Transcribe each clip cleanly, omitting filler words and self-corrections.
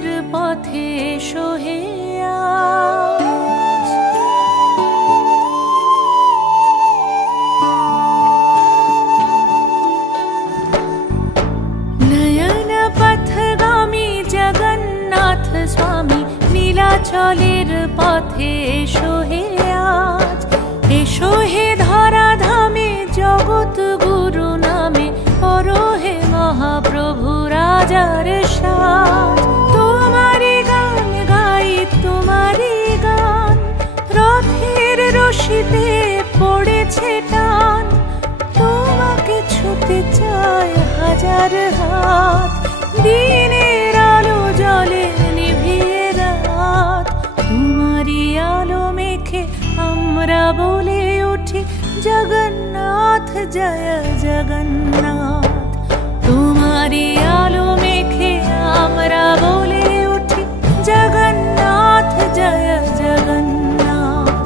চলের পথে এসো হে আজ। নয়ন পথগামী জগন্নাথ স্বামী নীলাচলের পথে এসো হে আজ। এসো হে ধরাধামে জগৎ গুরু নামে করো হে মহাপ্রভু রাজার সাজ। তোমারি গান গাই তোমারি গান, রথের রশিতে পড়েছে টান। তোমাকে ছুতে চায় হাজার হাত, দিনের আলো জলে নিভিয়ে রাত। তোমারি আলো মেখে আমরা বলে উঠি জগন্নাথ জয় জগন্নাথ। তোমারি আলো মেখে আমরা বলে উঠি জগন্নাথ জয় জগন্নাথ।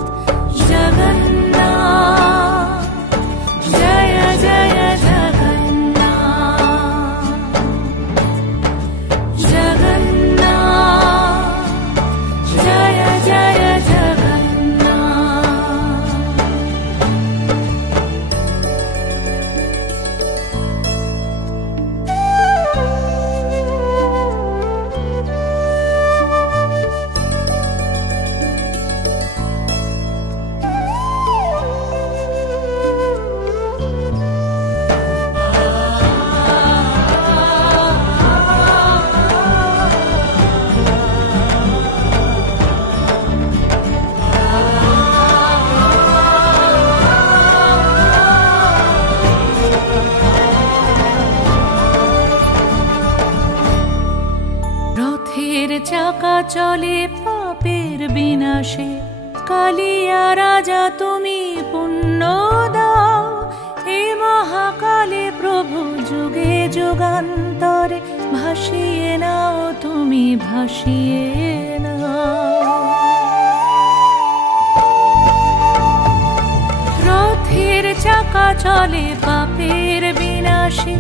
জগন্নাথ জয় জয় জগন্নাথ। জগন্নাথ জয় জয় জগন্নাথ। রথের চাকা চলে পাপের বিনাশে, কালিয়া রাজা তুমি পুণ্য দাও। হে মহাকালে প্রভু যুগে যুগান্তরে ভাসিয়ে নাও তুমি ভাসিয়ে নাও। রথের চাকা চলে পাপের বিনাশে,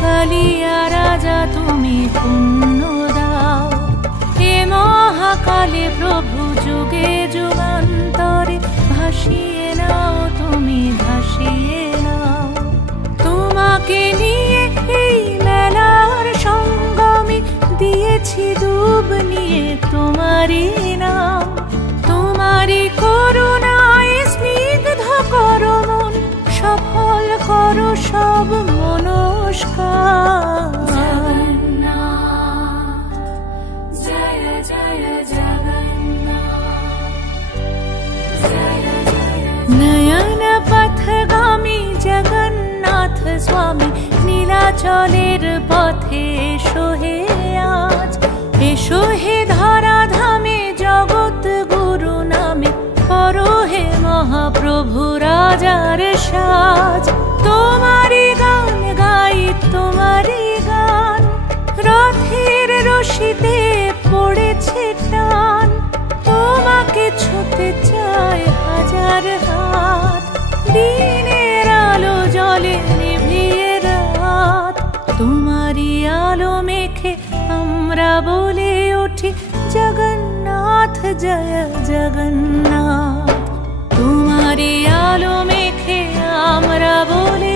কালিয়া রাজা তুমি পুণ্য দাও। হে মহাকালে প্রভু যুগে যুগান্তরে ভাসিয়ে নাও তুমি ভাসিয়ে নাও। তোমাকে নিয়ে এই মেলার সঙ্গমে দিয়েছি ডুব নিয়ে তোমারি নাম। তোমারি করুণায় স্নিগ্ধ করো মন, সফল করো সব মনস্কার। নয়ন পথগামী জগন্নাথ স্বামী নীলাচলের পথে এসো হে আজ। এসো হে ধরাধামে জগৎ গুরু নামে করো হে মহাপ্রভু রাজার সাজ। তোমারি গান গাই তোমারি গান, রথের রশিতে পড়েছে টান। তোমাকে ছুতে চায় হাজার হাত, দিনের আলো জলে নিভিয়ে রাত। তোমারি আলো মেখে আমরা বলে উঠি জগন্নাথ জয় জগন্নাথ। তোমারি আলো মেখে আমরা বলে